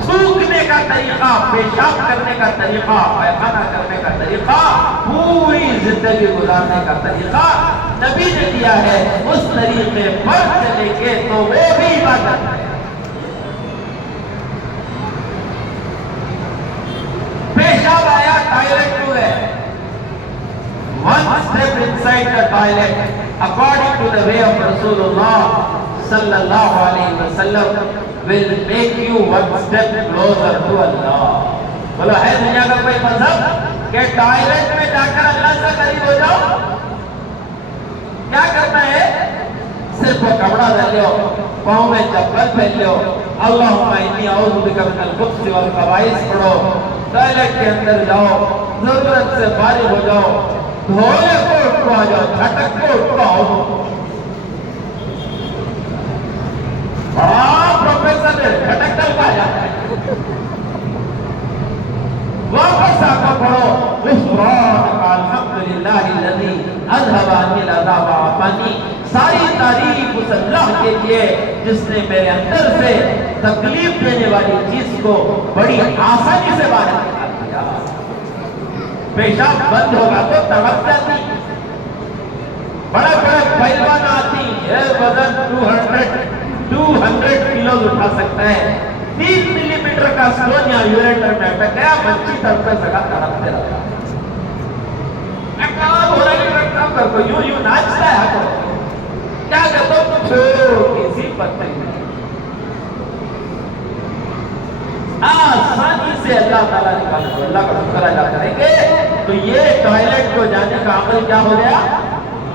تھوکنے کا طریقہ، پیشاب کرنے کا طریقہ، پیخانہ کرنے کا طریقہ، پوری زندگی گزارنے کا طریقہ نبی نے دیا ہے. اس طریقے پر چلے گے تو وہ بھی عبادت ہے. پیشاب آیا ٹوائلٹ ٹو ہے. One step inside the toilet according to the way of Rasulullah sallallahu alayhi wa sallam will make you one step closer to Allah. بولو ہے دنیا کا کوئی مذہب کہ ٹوائلٹ میں جا کر اللہ سے قریب ہو جاؤ؟ کیا کرنا ہے؟ صرف کپڑا ڈال لو، پاؤں میں چپل پہن لو، اللہم انی اعوذ بک من الخبث والخبائث پڑھو، ٹوائلٹ کے اندر جاؤ، ضرورت سے فارغ ہو جاؤ، دھولے کو اٹھ کو آ جاؤ، جھٹک کو اٹھ کو آؤ. بڑا پروفیسر ہے، جھٹک ڈل کا جاتا ہے. واپس آ کر پڑھو غفرانک الحمدللہ الذی اذھب عنی الاذی وعافانی. ساری تعریف اس اللہ کے لیے جس نے میرے اندر سے تکلیف دینے والی چیز کو بڑی آسانی سے باہر نکال دیا. پیشاب بند ہوگا تو تڑپ جاتی. بڑے بڑے پہلوان آتی ہے، وزن 200 کلوز اٹھا سکتا ہے. 3 ملی میٹر کا سٹون یا یوریٹر میں اٹک گیا، مچھی تڑپے سکا تڑپتے رہتا. ہو رہا ہے یوں ناچتا ہے. کیا کہتا ہوں چھوٹی سی پتھری آسانی سے اللہ تعالیٰ نکال دو. اللہ کا شکر ادا کریں گے تو یہ ٹوائلٹ کو جانے کا عمل کیا ہو گیا؟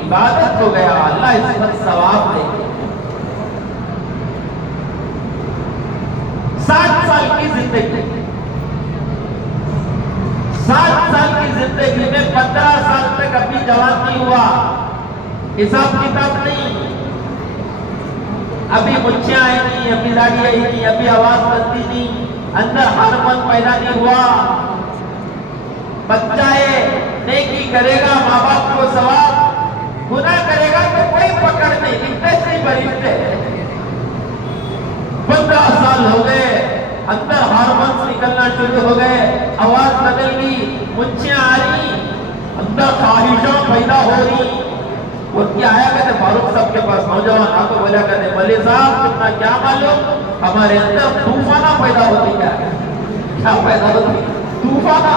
عبادت ہو گیا. اللہ اس پر ثواب دے گا. 60 سال کی زندگی، 60 سال کی زندگی میں 15 سال تک ابھی جوان نہیں ہوا، حساب کتاب نہیں. ابھی مچھیاں آئی نہیں، ابھی داڑھی آئی نہیں، ابھی آواز بنتی نہیں، اندر ہارمون پیدا نہیں ہوا. بچہ ہے، نیکی کرے گا ماں باپ کو ثواب، گناہ کرے گا تو کوئی پکڑ نہیں، اتنے سے فرشتے. 15 سال ہو گئے، اندر ہارمونز نکلنا شروع ہو گئے، آواز بدل گئی، مچھیاں آ رہی، اندر خواہشاں پیدا ہو رہی. اور کیا آیا کہتے فاروق صاحب کے پاس نوجوان آ کو بولا کہتے مولوی صاحب تمہیں کیا معلوم ہمارے اندر طوفانہ پیدا ہوتی کیا پیدا ہوتی؟ طوفانہ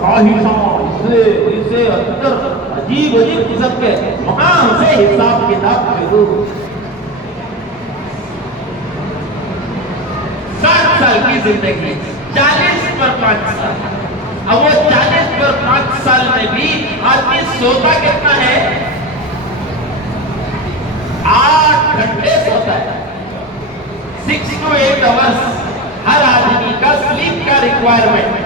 خواہشاں اسے اندر عجیب قسم کے وہاں سے حساب کتاب شروع. 60 سال کی زندگی، 40 پر 5 سال. اب وہ 40 پر 5 سال میں بھی آدمی سوتا کتنا ہے؟ 8 گھنٹے سوتا ہے. 6 to 8 hours ہر آدمی کا سلیپ کا ریکوائرمنٹ.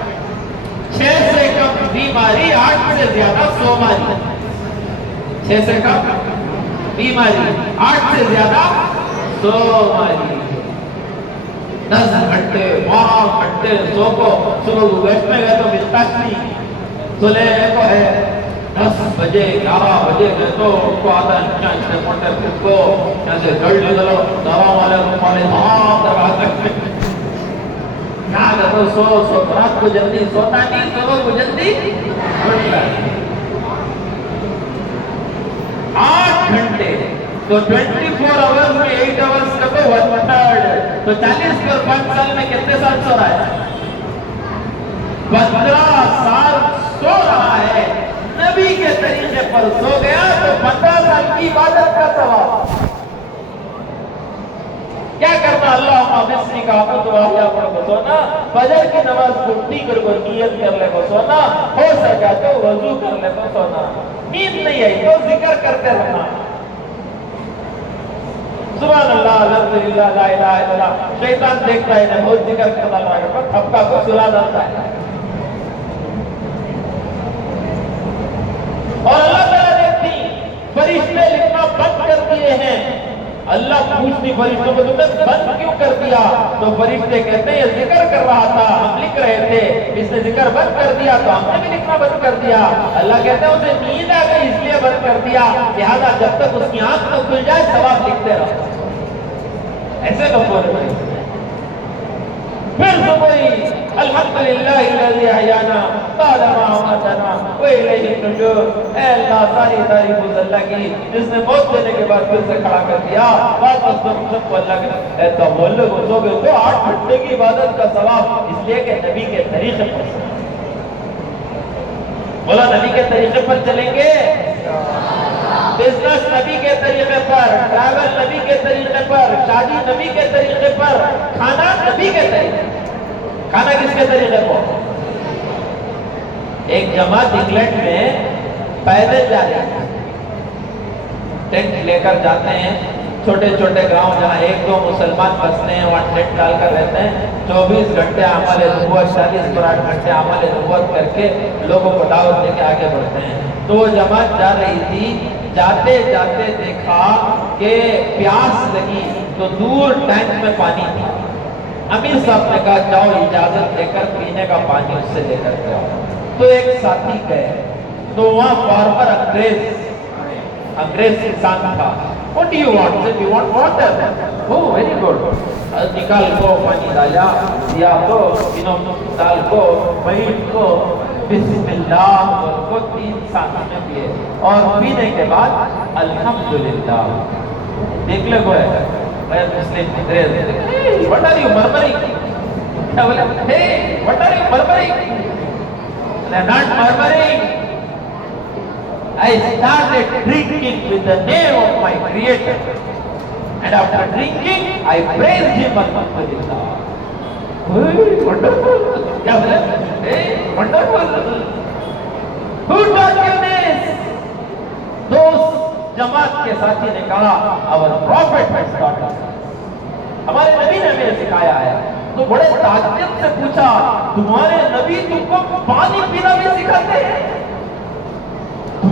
6 سے کم بیماری، 8 سے زیادہ سوماری. 6 سے کم بیماری، 8 سے زیادہ سوماری. 10 گھنٹے 12 گھنٹے سو کو صبح ویسٹ میں گئے تو ملتا نہیں. صلح کو ہے 10 بجے 11 بجے گئے تو ان کو آدھا اتنے موٹے خود کو جیسے جڑ لگلو دوا والے کو پانے دروا کرتے کیا کرو سو رات کو جلدی سوتا نہیں، صبح کو جلدی اٹھتا. 8 گھنٹے تو 24 آورز میں 8 آورز کا تو 1/3. تو 40 پر 5 سال میں کتنے سال سو رہا ہے؟ 15 سال سو رہا ہے. نبی کے طریقے پر سو گیا تو 15 سال کی عبادت کا ثواب. کیا کرنا؟ اللہ بسمی کا آپ تو آیا پڑھ کو سونا، فجر کی نماز چھٹی کر کو نیت کر لے کو سونا، ہو سکا تو وضو کر لے کو سونا. نیند نہیں آئی تو ذکر کرتے رہنا، سبحان اللہ الحمدللہ لا الہ الا اللہ. شیطان دیکھتا ہے نہ بہت ذکر کرتا لگا پر تھپکا کو سلا جاتا ہے. اور اللہ تعالیٰ دیکھتی فرشتے لکھنا بند کر دیے ہیں. اللہ پوچھتی فرشتوں کو تم نے بند کیوں کر دیا؟ تو فرشتے کہتے ہیں یہ ذکر کر رہا تھا، ہم لکھ رہے تھے، اس نے ذکر بند کر دیا تو ہم نے بھی لکھنا بند کر دیا. اللہ کہتے ہیں اسے نیند آ گئی اس لیے بند کر دیا، لہذا جب تک اس کی آنکھ نہ کھل جائے ثواب لکھتے رہو. ایسے لوگ بول رہے ہیں. پھر تو کوئی الحمدللہ الذی احیانا بعد ما اماتنا والیہ النشور. اے اللہ ساری تعریف اس اللہ کی جس نے موت دینے کے بعد پھر سے کھڑا کر دیا. واپس تم سب کو اللہ کے اے بول لوگ سو گئے تو 8 گھنٹے کی عبادت کا ثواب اس لیے کہ نبی کے طریقے پر. بولا نبی کے طریقے پر چلیں گے، بزنس نبی کے طریقے پر، ٹریول نبی کے طریقے پر، شادی نبی کے طریقے پر، کھانا نبی کے طریقے. کھانا کس کے طریقے پر؟ ایک جماعت انگلینڈ میں پیدل جا رہی ہے، ٹینٹ لے کر جاتے ہیں. چھوٹے چھوٹے گاؤں جہاں 1-2 مسلمان بستے ہیں وہاں ٹینٹ ڈال کر رہتے ہیں. 24 گھنٹے عمل نبوت، 40 گھنٹے عمل نبوت کر کے لوگوں کو دعوت دے کے آگے بڑھتے ہیں. تو وہ جماعت جا رہی تھی، جاتے جاتے دیکھا کہ پیاس لگی تو دور ٹینک میں پانی تھا. امیر صاحب نے کہا جاؤ اجازت دے کر پینے کا پانی اس سے لے کر کے آؤ. تو ایک ساتھی گئے تو وہاں فارمر انگریز کسان تھا. What do you want? Said, you want water? Oh, very good. نکال کو پانی ڈالا، دیا کو دال کو مہیٹ کو بسم اللہ کو 3 ساتھی میں پیے اور پینے کے بعد الحمدللہ. دیکھ لے کوئی میں مسلم انگریز what are you murmuring? کیا بولے hey what are you murmuring? I am not murmuring. I started drinking with the name of my Creator, and after drinking, I praised Him. Alhamdulillah. Hey, wonderful. Kya bola? Hey, wonderful. Who taught you this? Those جماعت کے ساتھی نے کہا our prophet has taught us. ہمارے نبی نے ہمیں سکھایا ہے. تو بڑے تعجب سے پوچھا تمہارے نبی تم کو پانی پینا بھی سکھاتے ہیں؟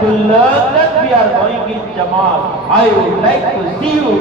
to learn that we are going in Jamaat, I would like to see you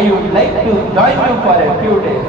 I would like to join you for a few days।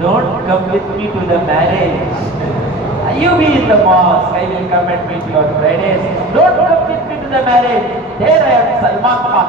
don't come with me to the marriage, you be in the mosque, I will come and meet you on Fridays, don't come with me to the marriage, there I am Salman Khan।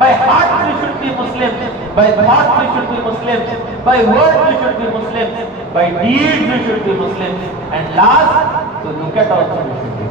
by heart we should be Muslim, by thought we should be Muslim, by word we should be Muslim, by deeds we should be Muslim, and last to look at also we should be।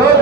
2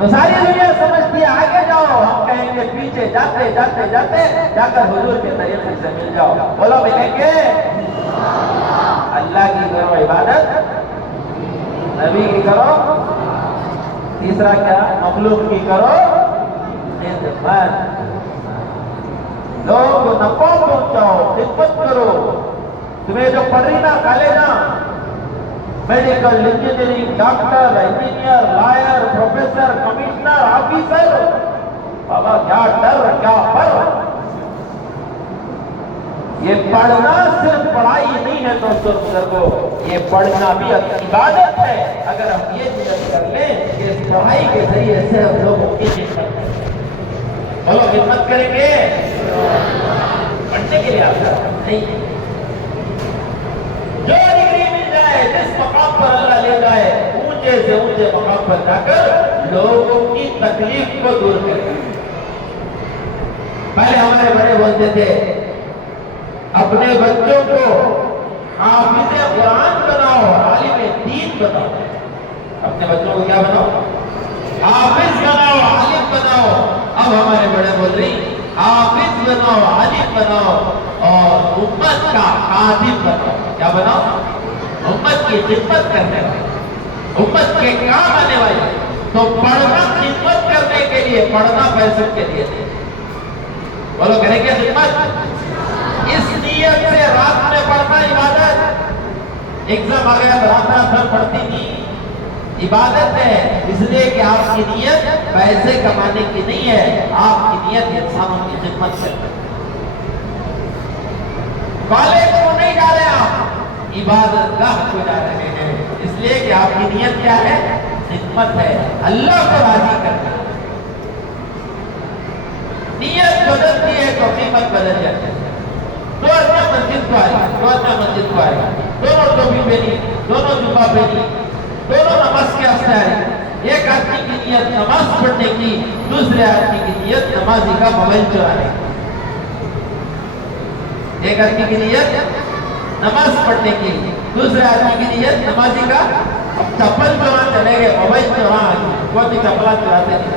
تو ساری دنیا سمجھتی ہے آگے جاؤ، ہم کہیں گے پیچھے جاتے جاتے جاتے جا کر حضور کے طریقے سے مل جاؤ. بولو ملیں گے؟ اللہ کی کرو عبادت، نبی کی کرو، تیسرا کیا؟ مخلوق کی کرو خدمت. لوگوں کو نفع پہنچاؤ، خدمت کرو. تمہیں جو پڑھ نا کالجہ، medical, engineering, doctor, engineer, lawyer, professor, commissioner, officer, بابا کیا ڈر کیا پر. یہ پڑھنا صرف پڑھائی نہیں ہے دوستوں بزرگوں، یہ پڑھنا بھی عبادت ہے. اگر ہم یہ نیت کر لیں کہ اس پڑھائی کے ذریعے سے ہم لوگوں کی خدمت کریں. بولو خدمت کریں گے؟ پڑھنے کے لیے آتا نہیں. جو ڈگری مل جائے، جس مقام پر اللہ لے جائے، اونچے سے اونچے مقام پر جا کر لوگوں کی تکلیف کو دور کرے. پہلے ہمارے بڑے بولتے تھے اپنے بچوں کو حافظ قرآن بناؤ، عالم دین بناؤ. اپنے بچوں کو کیا بناؤ؟ حافظ بناؤ، عالم بناؤ. اب ہمارے بڑے بول رہی حافظ بناؤ، عالم بناؤ اور امت کا خادم بناؤ. کیا بناؤ؟ امت کی خدمت کرنے والے، امت کے کام آنے والے. تو پڑھنا خدمت کرنے کے لیے، پڑھنا پیسوں کے لیے. بولو کریں گے خدمت؟ اس نیت سے رات میں پڑھنا عبادت. ایگزام آ گیا رات بھر پڑھتی نہیں، عبادت ہے. اس لیے کہ آپ کی نیت پیسے کمانے کی نہیں ہے، آپ کی نیت انسانوں کی خدمت سے. کالج کو نہیں جا رہے آپ، عبادت گاہ کو جا رہے ہیں. اس لیے کہ آپ کی نیت کیا ہے؟ خدمت ہے، اللہ کو راضی کرنا. نیت بدلتی ہے تو قیمت بدل جاتی ہے. دو آدمی مسجد کو آئے، دو آدمی مسجد کو آئے، دونوں ٹوپی پہنی، دونوں جبہ پہنی، دونوں نماز کے واسطے آئے. ایک آدمی کی نیت نماز پڑھنے کی، دوسرے آدمی کی نیت نمازی کا موبائل چرانے کی. ایک آدمی کی نیت نماز پڑھنے کی، دوسرے آدمی کی نیت نمازی کا چپل چورا چلے گئے، موبائل چورا. کوئی بھی چپلا چراتے تھے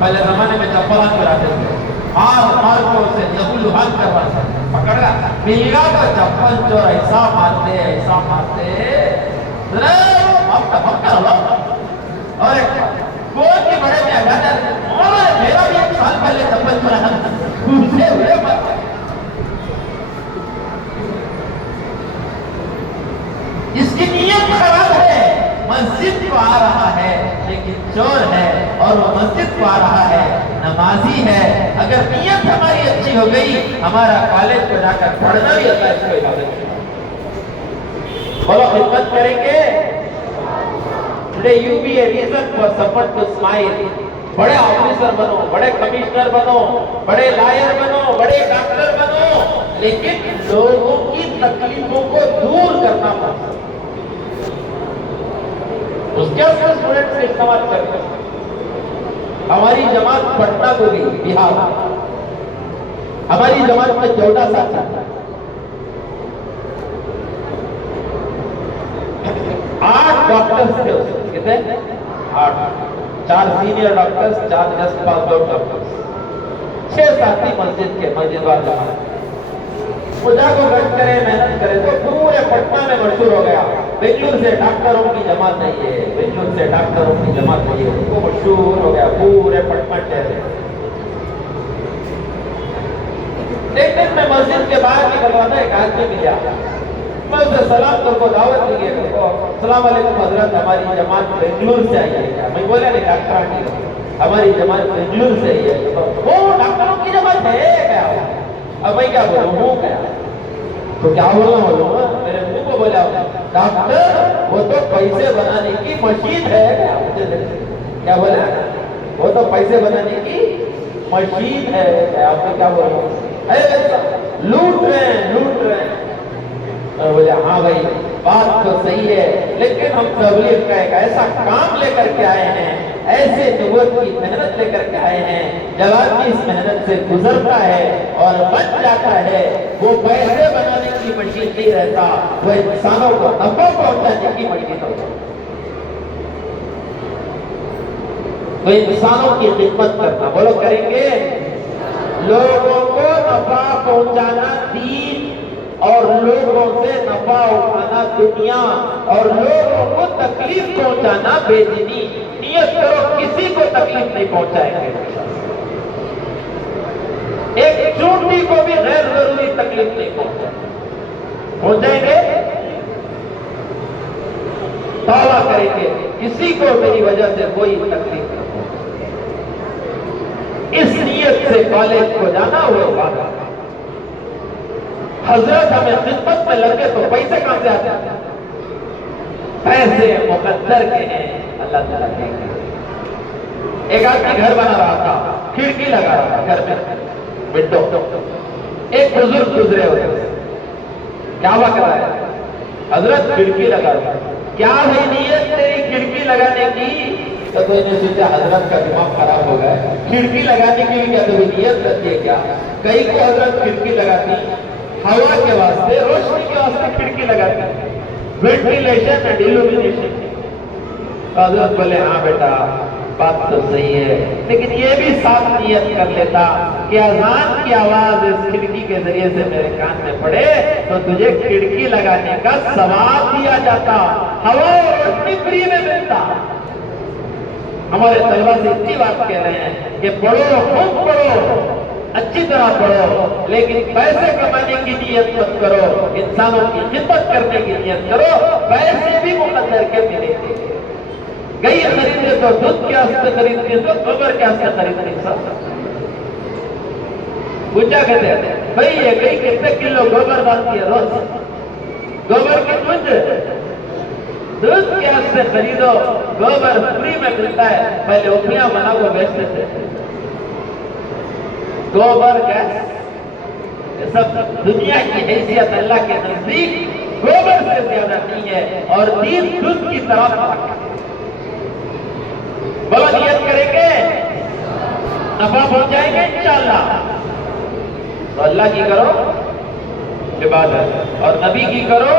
پہلے زمانے میں، چپلا چراتے تھے. ہار کو اسے لہو لہان کروا سکتے، پکڑ گا مل گا تو چپل چور ایسا مارتے ایسا مارتے. اور کوئی بھی بڑے میں اگاتا میرا بھی 1 سال پہلے چپل چورا پوچھے ہوئے مارتے. اس کی نیت خراب ہے. مسجد کو آ رہا ہے لیکن چور ہے، اور وہ مسجد کو آ رہا ہے نمازی ہے. اگر نیت ہماری اچھی ہو گئی، ہمارا کالج کو جا کر پڑھنا بھی اللہ اس کو عبادت ہے. بولو خدمت کریں گے. Today you be a reason for someone to smile. بڑے آفیسر بنو، بڑے کمشنر بنو، بڑے لائر بنو، بڑے ڈاکٹر بنو، لیکن لوگوں کی تکلیفوں کو دور کرنا پڑتا. اس کے اپنے اسٹوڈنٹ سے استعمال کرتے. ہماری جماعت پٹنہ کو گئی، بہار. ہماری جماعت میں 14 سال تھا. 8 ڈاکٹرز تھے. کتنے؟ 8. 4 senior doctors, 4 just pass out doctors, 6 ساتھی مسجد کے، مسجد وال جماعت. خدا کو گشت کرے، محنت کرے تو پورے پٹنہ میں مشہور ہو گیا. بنگلور سے ڈاکٹروں کی جماعت نہیں ہے، بنگلور سے ڈاکٹروں کی جماعت نہیں ہے. وہ مشہور ہو گیا پورے پٹنہ شہر میں. ایک دن میں مسجد کے باہر نکل رہا تھا، ایک آدمی ملا. میں اسے سلام کر کو دعوت دی ہے. السلام علیکم حضرت، ہماری جماعت بنگلور سے آئی ہے. میں بولا نہیں ڈاکٹر آنٹی، ہماری جماعت بنگلور سے آئی ہے. وہ ڈاکٹروں کی جماعت ہے کیا؟ اب میں کیا بولوں، ہوں کیا تو کیا بولنا بولوں. میرے منہ کو بولا ڈاکٹر وہ تو پیسے بنانے کی مشین ہے. کیا بولا؟ وہ تو پیسے بنانے کی مشین ہے. آپ نے کیا بولا؟ لوٹ رہے ہیں، لوٹ رہے ہیں. بولے ہاں بھائی بات تو صحیح ہے، لیکن ہم تبلیغ کا ایک ایسا کام لے کر کے آئے ہیں، ایسے نبوت کی محنت لے کر کے آئے ہیں. جب آدمی اس محنت سے گزرتا ہے اور بچ جاتا ہے، وہ پیسے بنانے کی مشین نہیں رہتا، وہ انسانوں کو نفع پہنچانے کی مشین ہوتا ہے. تو انسانوں کی خدمت کرنا، بولو کریں گے؟ لوگوں کو نفع پہنچانا دین، اور لوگوں سے نفع اٹھانا دنیا، اور لوگوں کو تکلیف پہنچانا بے دینی۔ نیت کرو کسی کو تکلیف نہیں پہنچائیں گے، ایک چونٹی کو بھی غیر ضروری تکلیف نہیں پہنچائیں گے، توبہ کریں گے کسی کو میری وجہ سے کوئی تکلیف نہ ہو، اس نیت سے کالج کو جانا ہوگا۔ حضرت ہمیں خدمت میں لگے تو پیسے کہاں سے آتے ہیں؟ پیسے مقدر کے ہیں، اللہ تعالیٰ دیں گے۔ ایک آدمی گھر بنا رہا تھا، کھڑکی لگا رہا تھا گھر میں، ونڈو۔ ایک بزرگ گزرے ہوئے، کیا ہوا کر رہا ہے؟ حضرت کھڑکی لگا رہا ہے۔ کیا ہے نیت تیری کھڑکی لگانے کی؟ تو کوئی نے سوچا حضرت کا دماغ خراب ہو گیا ہے، کھڑکی لگانے کے لیے کیا کوئی نیت کرتی ہے کیا؟ کئی کو حضرت کھڑکی لگاتی ہوا کے واسطے، روشنی کے واسطے کھڑکی لگاتی، وینٹیلیشن اینڈ ایلومینیشن۔ حضرت بولے ہاں بیٹا بات تو صحیح ہے، لیکن یہ بھی ساتھ نیت کر لیتا کہ اذان کی آواز اس کھڑکی کے ذریعے سے میرے کان میں پڑے تو تجھے کھڑکی لگانے کا ثواب دیا جاتا، ہوا اور روشنی فری میں ملتا۔ ہمارے طلبہ سے اتنی بات کہہ رہے ہیں کہ پڑھو، خوب پڑھو، اچھی طرح پڑھو، لیکن پیسے کمانے کی نیت مت کرو، انسانوں کی خدمت کرنے کی نیت کرو، پیسے بھی مقدر کے ملیں گے۔ گئی خریدے تو دودھ کے واسطے خریدتے تو گوبر کے واسطے خریدتے سب پوچھا کہتے ہیں بھائی یہ گئی کتنے کلو گوبر ڈالتی ہے روز؟ گوبر کی پونج دودھ کے واسطے خریدو، گوبر فری میں ملتا ہے۔ پہلے اوپیاں بنا کو بیچتے تھے، گوبر گیس، یہ سب دنیا کی حیثیت اللہ کے نزدیک گوبر سے زیادہ نہیں ہے، اور دین دودھ کی طرف بولو نیت کریں گے نفع پہنچائیں گے انشاءاللہ۔ تو اللہ کی کرو عبادت، اور نبی کی کرو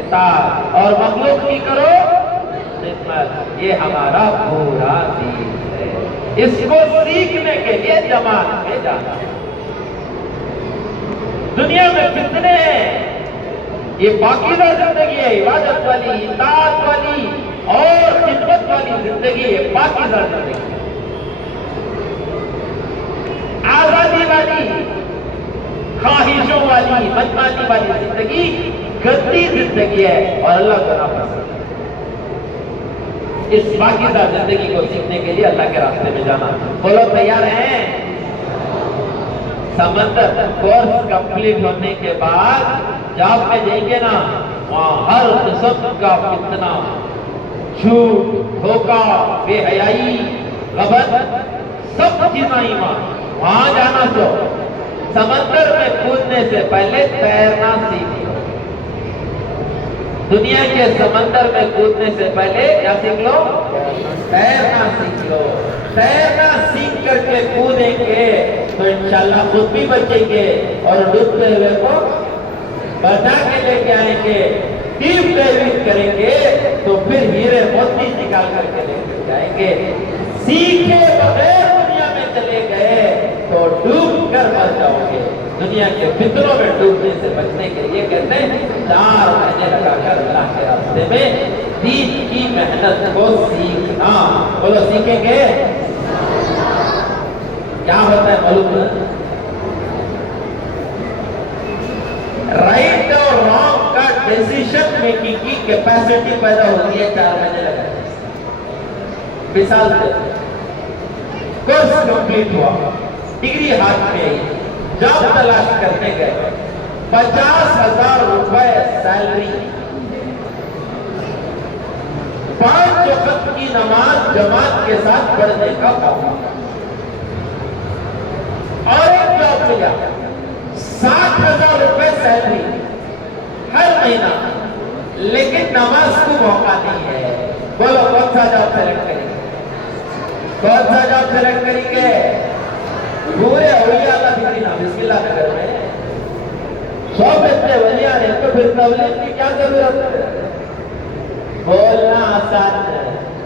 اطاعت، اور مخلوق کی کرو خدمت، یہ ہمارا پورا دین ہے۔ اس کو سیکھنے کے لیے جماعت میں جانا۔ دنیا میں کتنے ہیں، یہ پاکیزہ زندگی ہے، عبادت والی، اطاعت والی اور خدمت والی زندگی ہے، پاکیزہ زندگی، آزادی والی، خواہشوں والی، بدمعاشی والی زندگی گندی زندگی ہے اور اللہ کو ناپسند۔ اس پاکیزہ زندگی کو سیکھنے کے لیے اللہ کے راستے میں جانا۔ بولو تیار ہیں؟ سمندر کورس کمپلیٹ ہونے کے بعد جاب میں جائیں گے نا، وہاں ہر قسم کا فتنہ، جھوٹ، دھوکہ، بے حیائی، غبن، سب چیزیں ایمان۔ وہاں جانا تو سمندر میں کودنے سے پہلے تیرنا سیکھ لو۔ دنیا کے سمندر میں کودنے سے پہلے کیا سیکھ لو؟ تیرنا سیکھ لو۔ تیرنا سیکھ کر کے کودیں گے تو انشاءاللہ خود بھی بچیں گے اور ڈوبتے ہوئے کو بچا کے لے کے آئیں گے۔ ڈیپ ڈائیونگ کریں گے تو پھر ہیرے موتی نکال کر کے لے کے جائیں گے۔ سیکھے بغیر دنیا میں چلے گئے تو ڈوب کر مر جاؤ گے۔ دنیا کے فتنوں میں ڈوبنے سے بچنے کے لیے کہتے ہیں 4 مہینے لگا کر اللہ کے راستے میں دین کی محنت کو سیکھنا۔ بولو سیکھیں گے؟ کیا ہوتا ہے معلوم ہے؟ رائٹ اور رانگ کا ڈیسیشن میکنگ کی کیپیسٹی پیدا ہوتی ہے 4 مہینے لگا۔ مثال سے کورس کمپلیٹ ہوا، ڈگری ہاتھ میں آئی، جاب تلاش کرنے گئے، 50,000 روپے سیلری، 5 وقت کی نماز جماعت کے ساتھ پڑھنے کا موقع، اور ایک جاب ملا 60,000 روپے سیلری ہر مہینہ، لیکن نماز کو موقع نہیں ہے۔ بولو کون سا جاب سیلیکٹ کریں گے؟ کون سا جاب سیلیکٹ کریں گے؟ پورے اولیاء اللہ فکرینا بسم اللہ نگر میں 100 اتنے ولیاں ہیں تو پھر تبلیغ کی کیا ضرورت ہے؟ بولنا آسان ہے،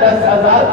10,000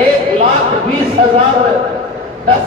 1,20,000, 10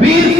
20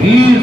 20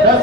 10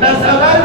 10,000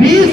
20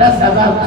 10,000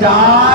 4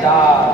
4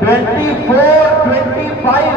24, 25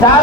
4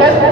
10th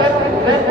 10th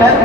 10th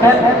10th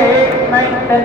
8, 9, 10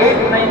8, 9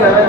7